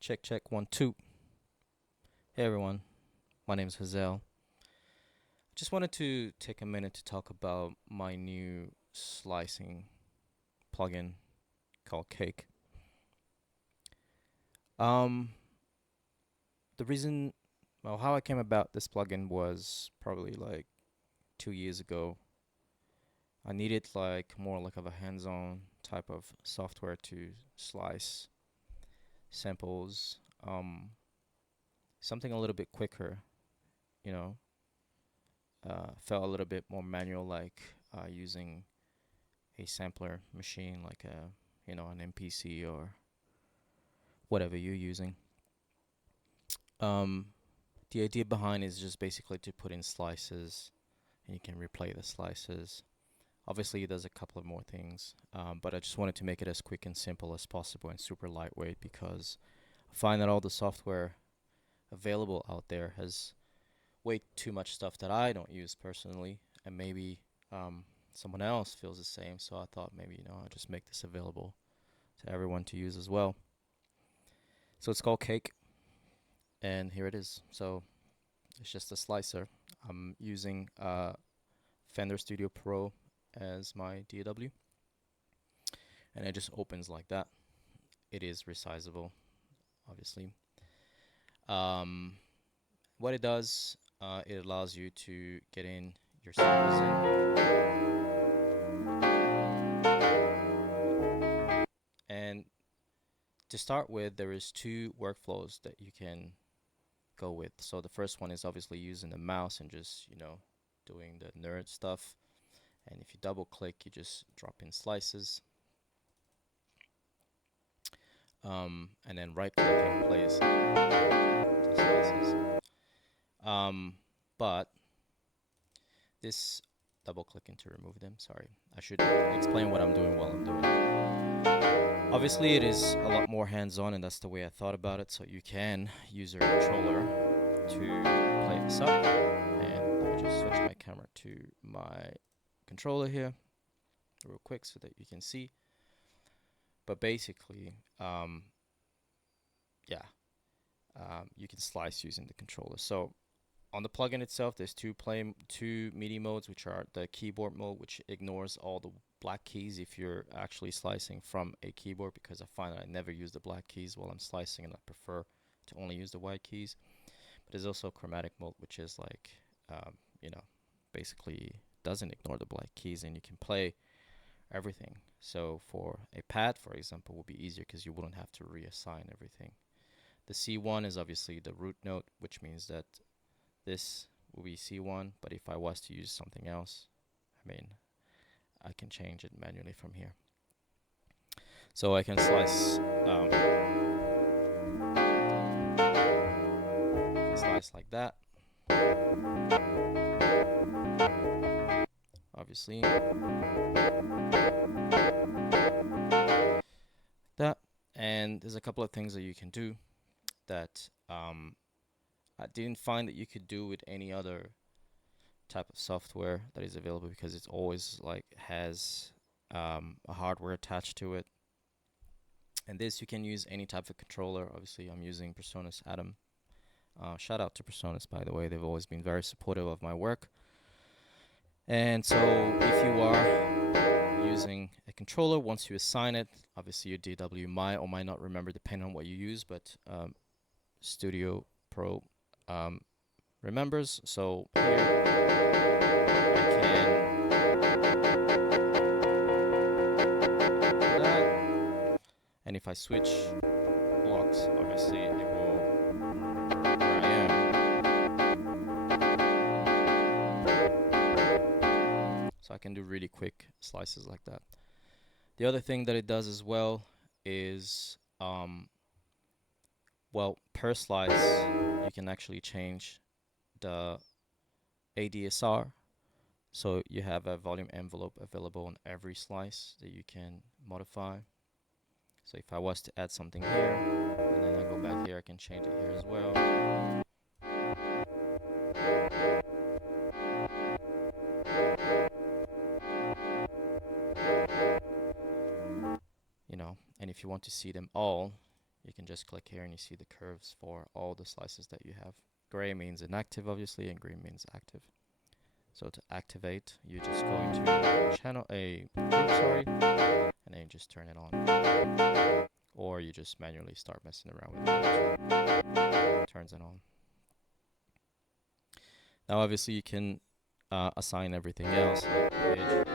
Check, check, 1, 2. Hey everyone, my name is Hazel. Just wanted to take a minute to talk about my new slicing plugin called Cake. Um, the reason, well, how I came about this plugin was probably like 2 years ago. I needed like more like of a hands-on type of software to slice samples, something a little bit quicker, you know, felt a little bit more manual, like using a sampler machine, like an MPC or whatever you're using. Um, the idea behind is just basically to put in slices, and you can replay the slices. Obviously, there's a couple of more things, but I just wanted to make it as quick and simple as possible and super lightweight because I find that all the software available out there has way too much stuff that I don't use personally, and maybe um, someone else feels the same. So I thought maybe I'll just make this available to everyone to use as well. So it's called Cake, and here it is. So it's just a slicer. I'm using Fender Studio Pro as my DAW, and it just opens like that. It is resizable, obviously. Um, what it does, it allows you to get in your samples in. And to start with, there is two workflows that you can go with. So the first one is obviously using the mouse and just, doing the nerd stuff. And if you double click, you just drop in slices. And then right clicking plays the slices. But this double clicking to remove them. Sorry, I should explain what I'm doing while I'm doing it. Obviously, it is a lot more hands-on, and that's the way I thought about it. So you can use your controller to play this up. And let me just switch my camera to my controller here real quick so that you can see. But basically, yeah, you can slice using the controller. So on the plugin itself, there's two MIDI modes, which are the keyboard mode, which ignores all the black keys if you're actually slicing from a keyboard, because I find that I never use the black keys while I'm slicing, and I prefer to only use the white keys. But there's also chromatic mode, which is like, um, you know, basically doesn't ignore the black keys, and you can play everything. So for a pad, for example, would be easier because you wouldn't have to reassign everything. The C1 is obviously the root note, which means that this will be C1, but if I was to use something else, I can change it manually from here. So I can slice like that. Obviously, that. And there's a couple of things that you can do that I didn't find that you could do with any other type of software that is available, because it's always like has a hardware attached to it. And this, you can use any type of controller. Obviously, I'm using PreSonus Atom. Shout out to PreSonus, by the way. They've always been very supportive of my work. And so if you are using a controller, once you assign it, obviously your DAW might or might not remember depending on what you use, but Studio Pro remembers. So here I can do that. And if I switch blocks, obviously it will remember where I am. So I can do really quick slices like that. The other thing that it does as well is, per slice, you can actually change the ADSR. So you have a volume envelope available on every slice that you can modify. So if I was to add something here, and then I go back here, I can change it here as well. And if you want to see them all, you can just click here and you see the curves for all the slices that you have. Gray means inactive, obviously, and green means active. So to activate, you just go into channel a group, sorry, and then you just turn it on, or you just manually start messing around with it. Turns it on. Now, obviously, you can assign everything else, like page.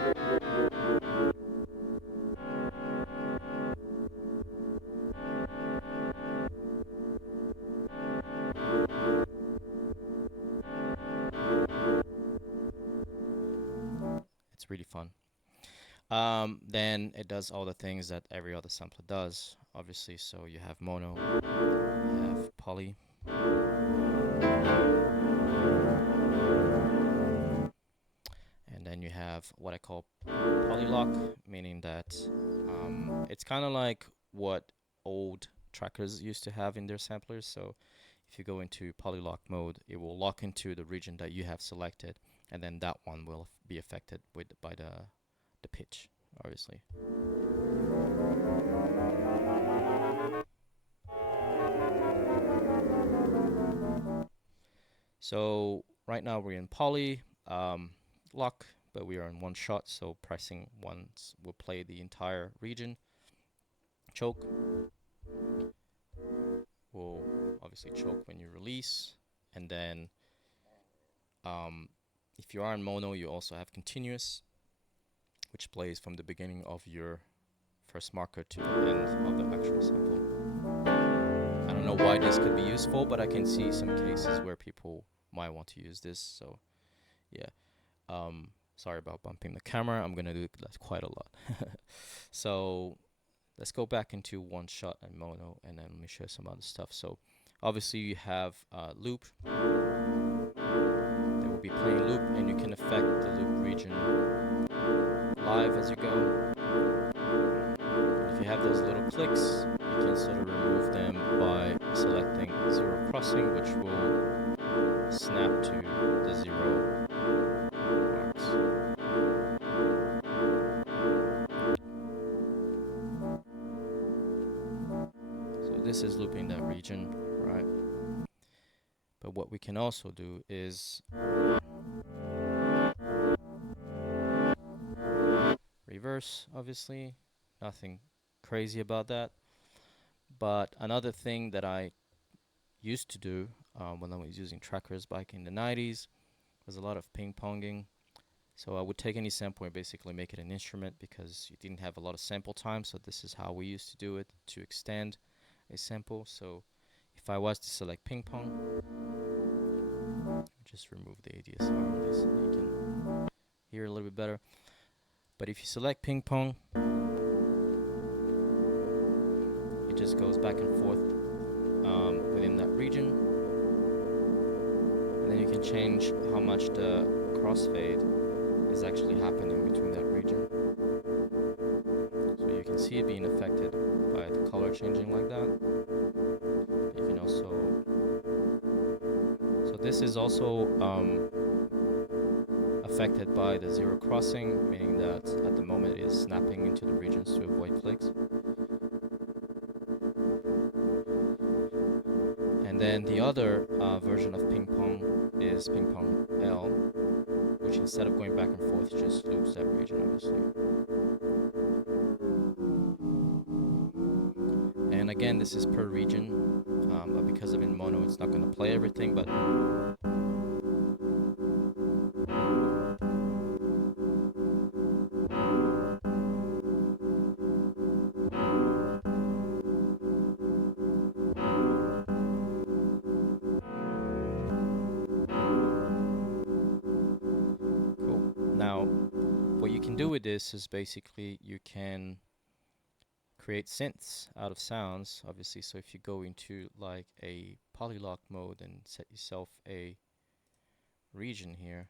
It's really fun. Then it does all the things that every other sampler does, obviously. So you have mono, you have poly, and then you have what I call polylock, meaning that it's kind of like what old trackers used to have in their samplers. So if you go into polylock mode, it will lock into the region that you have selected, and then that one will be affected by the pitch, obviously. So right now we're in poly lock, but we are in one shot, so pressing once will play the entire region. Choke will obviously choke when you release, and then if you are in mono, you also have continuous, which plays from the beginning of your first marker to the end of the actual sample. I don't know why this could be useful, but I can see some cases where people might want to use this. So yeah, sorry about bumping the camera. I'm gonna do that quite a lot. So let's go back into one shot and mono, and then let me show some other stuff. So obviously you have loop. There will be playing loop, and you can affect the loop region live as you go. And if you have those little clicks, you can sort of remove them by selecting zero crossing, which will snap to the zero marks. So this is looping that region, right? But what we can also do is reverse, obviously. Nothing crazy about that. But another thing that I used to do when I was using trackers back in the 90s was a lot of ping-ponging. So I would take any sample and basically make it an instrument because you didn't have a lot of sample time. So this is how we used to do it to extend a sample. So if I was to select ping pong, just remove the ADSR on this so you can hear a little bit better. But if you select ping pong, it just goes back and forth within that region. And then you can change how much the crossfade is actually happening between that region. So you can see it being affected by the color changing like that. You can also, so this is also affected by the zero crossing, meaning that at the moment it is snapping into the regions to avoid clicks. And then the other version of ping pong is ping pong L, which instead of going back and forth, just loops that region, obviously. And again, this is per region, but because I'm in mono, it's not going to play everything, but cool. Now, what you can do with this is basically you can create synths out of sounds, obviously. So if you go into like a polylock mode and set yourself a region here,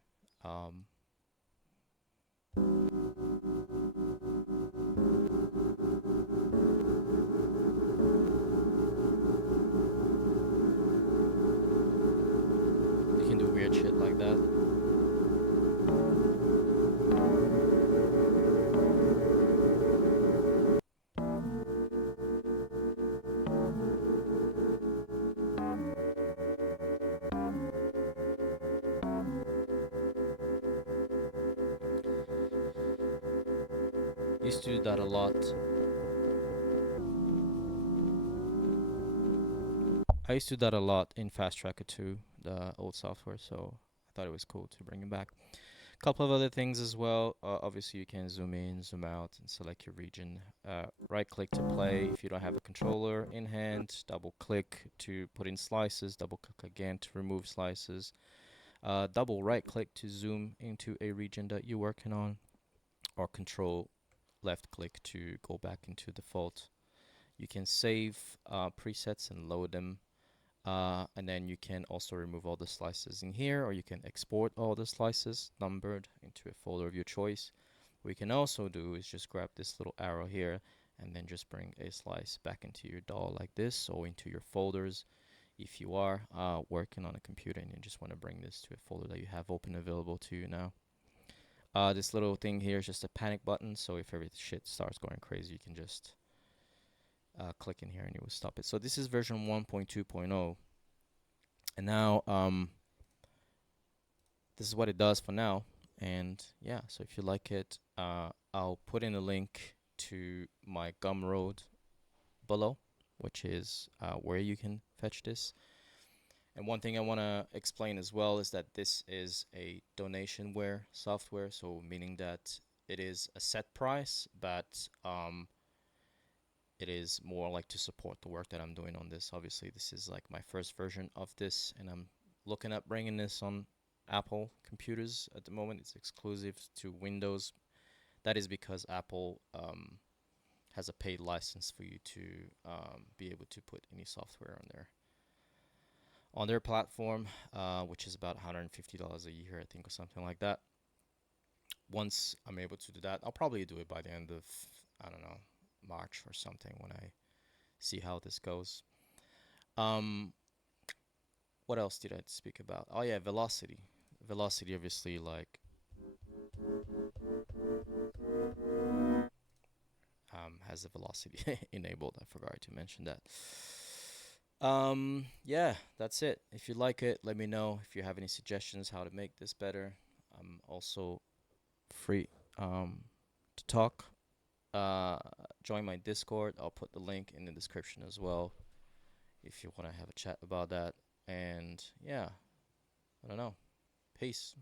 you can do weird shit like that. Used to do that a lot. I used to do that a lot in Fast Tracker 2, the old software, so I thought it was cool to bring it back. A couple of other things as well. Obviously, you can zoom in, zoom out, and select your region. Right click to play if you don't have a controller in hand. Double click to put in slices. Double click again to remove slices. Double right click to zoom into a region that you're working on, or control left click to go back into default. You can save presets and load them. And then you can also remove all the slices in here, or you can export all the slices numbered into a folder of your choice. What you can also do is just grab this little arrow here and then just bring a slice back into your DAW like this, or into your folders. If you are working on a computer and you just want to bring this to a folder that you have open available to you now. This little thing here is just a panic button, so if every shit starts going crazy, you can just click in here and it will stop it. So this is version 1.2.0, and now this is what it does for now. And yeah, so if you like it, I'll put in a link to my Gumroad below, which is where you can fetch this. And one thing I want to explain as well is that this is a donationware software, so meaning that it is a set price, but it is more like to support the work that I'm doing on this. Obviously, this is like my first version of this, and I'm looking at bringing this on Apple computers at the moment. It's exclusive to Windows. That is because Apple has a paid license for you to be able to put any software on their platform, which is about $150 a year, I think, or something like that. Once I'm able to do that, I'll probably do it by the end of, I don't know, March or something, when I see how this goes. Um, what else did I speak about? Oh yeah, velocity. Velocity, obviously, like has the velocity enabled. I forgot to mention that. Yeah, that's it. If you like it, let me know. If you have any suggestions how to make this better, I'm also free to talk. Uh, Join my Discord. I'll put the link in the description as well if you want to have a chat about that. And yeah, I don't know. Peace.